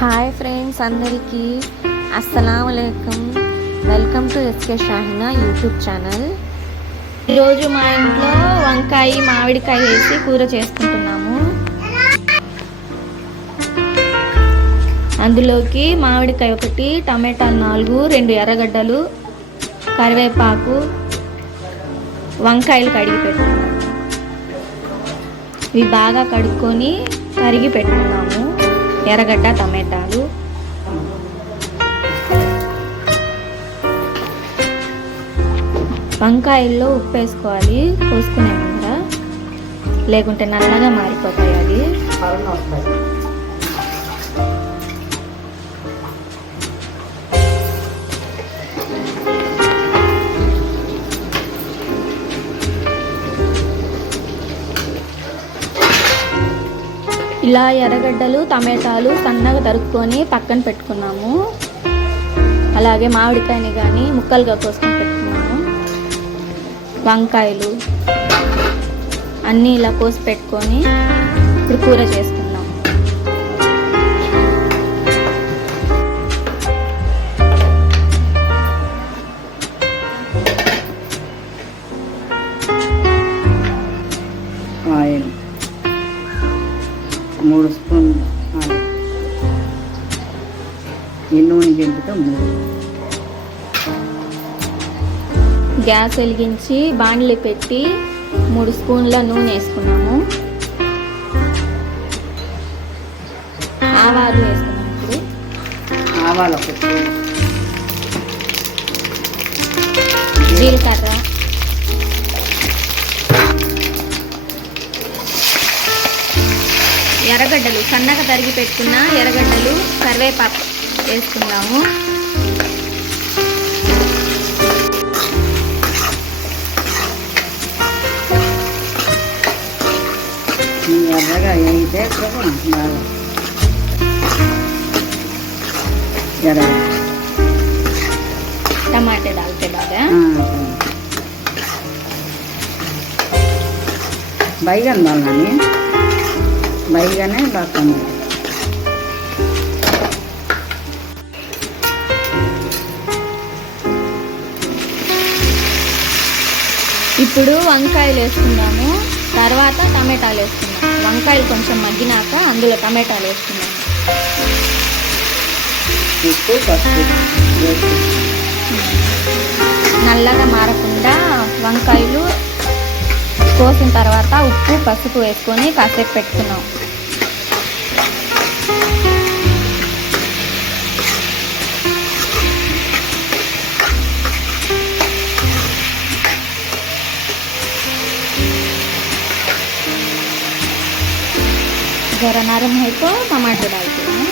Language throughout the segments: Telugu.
హాయ్ ఫ్రెండ్స్, అందరికీ అస్సలాముఅలైకుం. Welcome to SK Shahina YouTube channel. ఈరోజు మా ఇంట్లో వంకాయ మామిడికాయ వేసి కూర చేసుకుంటున్నాము. అందులోకి మామిడికాయ 1, టమాటాలు 4, 2 ఎర్రగడ్డలు, కరివేపాకు, వంకాయలు కడిగి పెట్టుకున్నాము. ఇవి బాగా కడుక్కొని తరిగి పెట్టుకున్నాము. ఎర్రగడ్డ, టమాటాలు, వంకాయల్లో ఉప్పు వేసుకోవాలి కోసుకునే ముందర, లేకుంటే నల్లగా మారిపోతాయి. అది ఇలా ఎర్రగడ్డలు, టమాటాలు సన్నగా తరుక్కొని పక్కన పెట్టుకున్నాము. అలాగే మామిడికాయని కానీ ముక్కలుగా కోసుకొని పెట్టుకున్నాము. వంకాయలు అన్నీ ఇలా కోసి పెట్టుకొని ఇప్పుడు కూర చేసుకున్నాం. ఆయిల్ 3 స్పూన్లు నూనె దింపుతో 3. గ్యాస్ వెలిగించి బాండ్లీ పెట్టి 3 స్పూన్ల నూనె వేసుకున్నాము. ఆవాలు వేసుకున్నాము. ఇప్పుడు ఆవాలు 1 స్పూన్, జీలకర్ర, ఎర్రగడ్డలు సన్నగా తరిగి పెట్టుకున్న ఎర్రగడ్డలు, కరివేపాకు వేసుకున్నాము. ఎర్రగా వేయితే బాగా ఎర్రగా టమాటా డాల్తే బాగా బైగన్ బాగానే బైగానే బాగా. ఇప్పుడు వంకాయలు వేసుకున్నాము. తర్వాత టమాటాలు వేసుకున్నాము. వంకాయలు కొంచెం మగ్గినాక అందులో టమాటాలు వేసుకున్నాము. ఉప్పు, పసుపు నల్లగా మారకుండా వంకాయలు కోసిన తర్వాత ఉప్పు, పసుపు వేసుకొని కాసేపు పెట్టుకున్నాం. जरा नरम है तो टमाटो डालते हैं.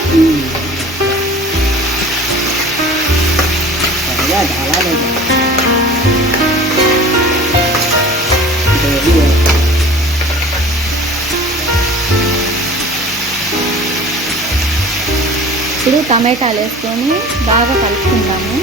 ఇప్పుడు టమాటాలు వేసుకొని బాగా కలుపుకుందాము.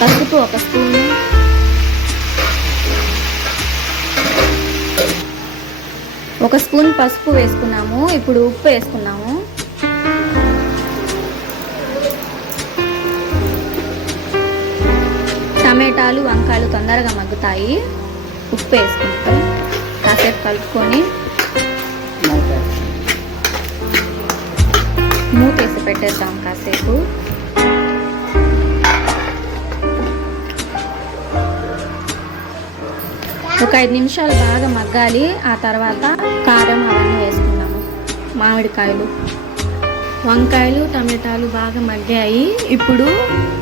పసుపు 1 స్పూను, ఒక స్పూన్ పసుపు వేసుకున్నాము. ఇప్పుడు ఉప్పు వేసుకున్నాము. టమాటాలు, వంకాయలు తొందరగా మగ్గుతాయి. ఉప్పు వేసుకుంటాం. కాసేపు కలుపుకొని మూతేసి పెట్టేద్దాం. కాసేపు ఒక 5 నిమిషాలు బాగా మగ్గాలి. ఆ తర్వాత కారం అవన్నీ వేసుకున్నాము. మామిడికాయలు, వంకాయలు, టమాటాలు బాగా మగ్గాయి. ఇప్పుడు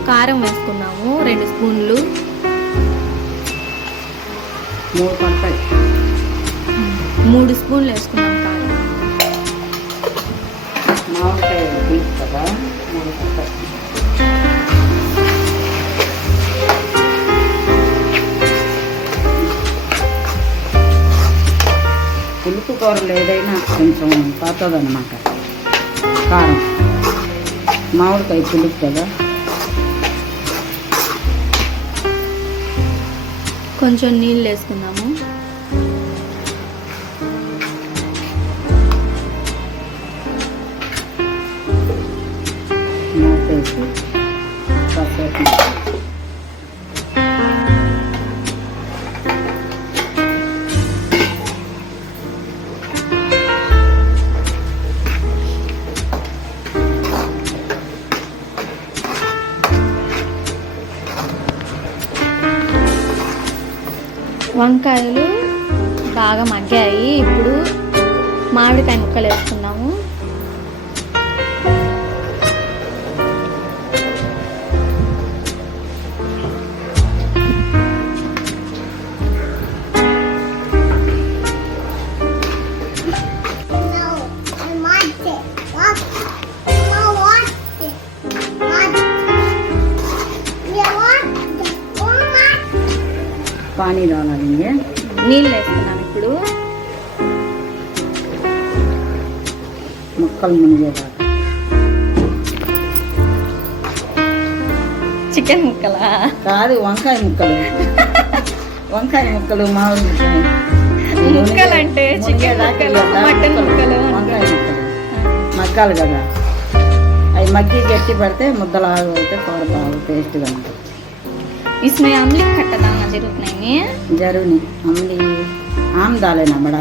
కారం వేసుకున్నాము. 2 స్పూన్లు, 3 స్పూన్లు వేసుకున్నాం కారం. కూరలు ఏదైనా కొంచెం పోతుందన్నమాట కారం. మామిడికాయ పులుపు కదా. కొంచెం నీళ్ళు వేసుకుందాము. మూతేసి కాసేపు వంకాయలు బాగా మగ్గాయి. ఇప్పుడు మామిడికాయ ముక్కలు వేసుకున్నాము. పానీ రావాలి. నీళ్ళు వేసుకున్నాము. ఇప్పుడు ముక్కలు మునిగేదాకా. చికెన్ ముక్కలా కాదు, వంకాయ ముక్కలు. వంకాయ ముక్కలు, మామిడికాయ ముక్కలు అంటే చికెన్ ముక్కలు, మటన్ ముక్కలు. వంకాయ ముక్కలు మగ్గాలి కదా. అవి మగ్గి గట్టి పడితే ముద్దలాగా అయితే కూర బాగా టేస్ట్గా ఉంటుంది. इसमें अमली खट्टा डालना जरूरत नहीं है. जरूरी अमली आम डालेना बड़ा.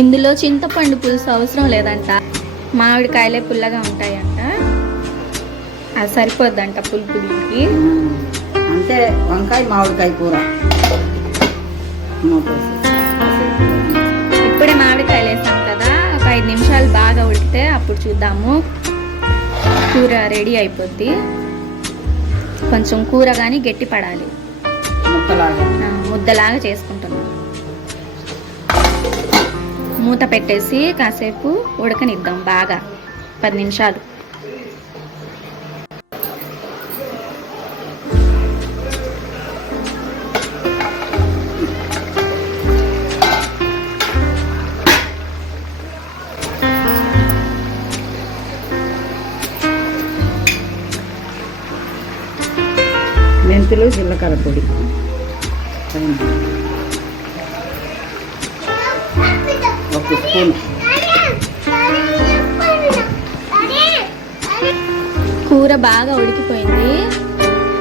ఇందులో చింతపండు పులుసు అవసరం లేదంట. మామిడికాయలే పుల్లగా ఉంటాయంట. అది సరిపోద్దంట పులుపు దీనికి. అంతే వంకాయ మామిడికాయ కూర. ఇప్పుడే మామిడికాయలు వేసాం కదా, ఒక 5 నిమిషాలు బాగా ఉడికితే అప్పుడు చూద్దాము. కూర రెడీ అయిపోద్ది. కొంచెం కూర కానీ గట్టి పడాలి, ముద్దలాగా చేసుకుంటున్నాం. మూత పెట్టేసి కాసేపు ఉడకనిద్దాం బాగా, 10 నిమిషాలు. మెంతులు, జీలకర్ర పొడి, ఒక స్పూన్. కూర బాగా ఉడికిపోయింది.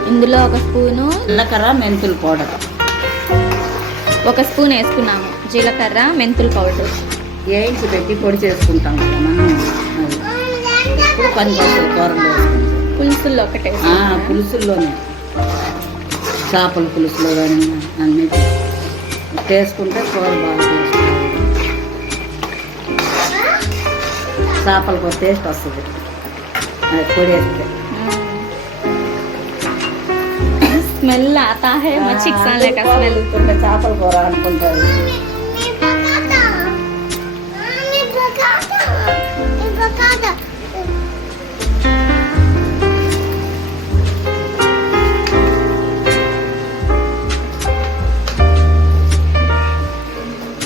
ఇందులో ఒక స్పూను జీలకర్ర, మెంతులు పౌడర్, 1 స్పూన్ వేసుకున్నాము. జీలకర్ర, మెంతుల పౌడర్ వేయించి పెట్టి పొడి చేసుకుంటాం కదా మనం. ఇప్పుడు పనికొస్తుంది కూరలో. పులుసుల్లో ఒకటే, పులుసుల్లోనే చేపల పులుసులో కానీ అన్నీ చేసుకుంటే కూర బాగా టేస్ట్. చేపలకు టేస్ట్ వస్తుంది అది పొడి వేస్తే. స్మెల్ आता है मच्छी खाने का स्मेल. చేపల కూర అనుకుంటారు.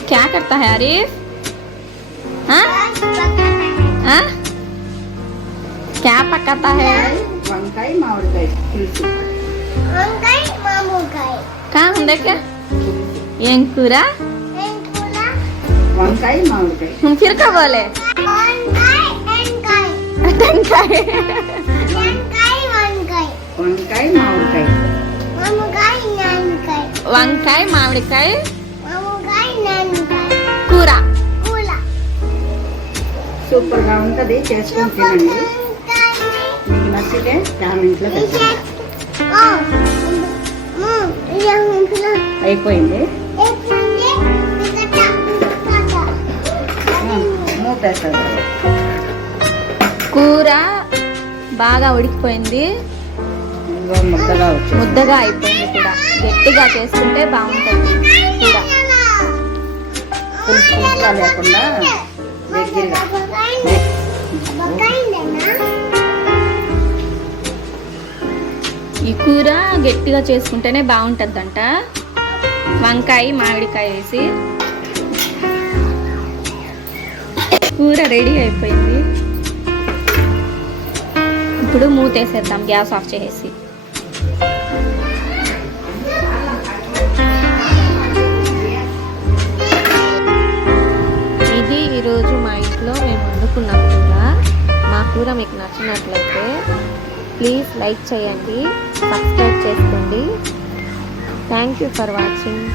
क्या करता है आरिफ? हाँ? हाँ? क्या पकाता है? వంకాయ మామిడికాయ పులుసు. कहाँ है क्या? ఏం కూర? వంకాయ మామిడికాయ. फिर क्या बोले? టెంకాయ. వంకాయ మామిడికాయ. వంకాయ మామిడికాయ కూర. సూపర్ గా ఉంటది, చేసుకొని తినండి. మీకు నచ్చితే కామెంట్లో పెట్టండి. అయిపోయింది. మూతేస్తుంది. కూర బాగా ఉడికిపోయింది. ముద్దగా వచ్చింది. ముద్దగా అయిపోయింది కూడా. గట్టిగా చేసుకుంటే బాగుంటుంది కూర. పులుసు పులుసుగా లేకుండా దగ్గరగా. ఈ కూర గట్టిగా చేసుకుంటేనే బాగుంటుందంట. వంకాయ మామిడికాయ వేసి కూర రెడీ అయిపోయింది. ఇప్పుడు మూతేసేద్దాం, గ్యాస్ ఆఫ్ చేసేసి. ఇది ఈరోజు మా ఇంట్లో మేము వండుకున్న కూర. మా కూర మీకు నచ్చినట్లయితే ప్లీజ్ లైక్ చేయండి, సబ్స్క్రైబ్ చేసుకోండి. Thank you for watching.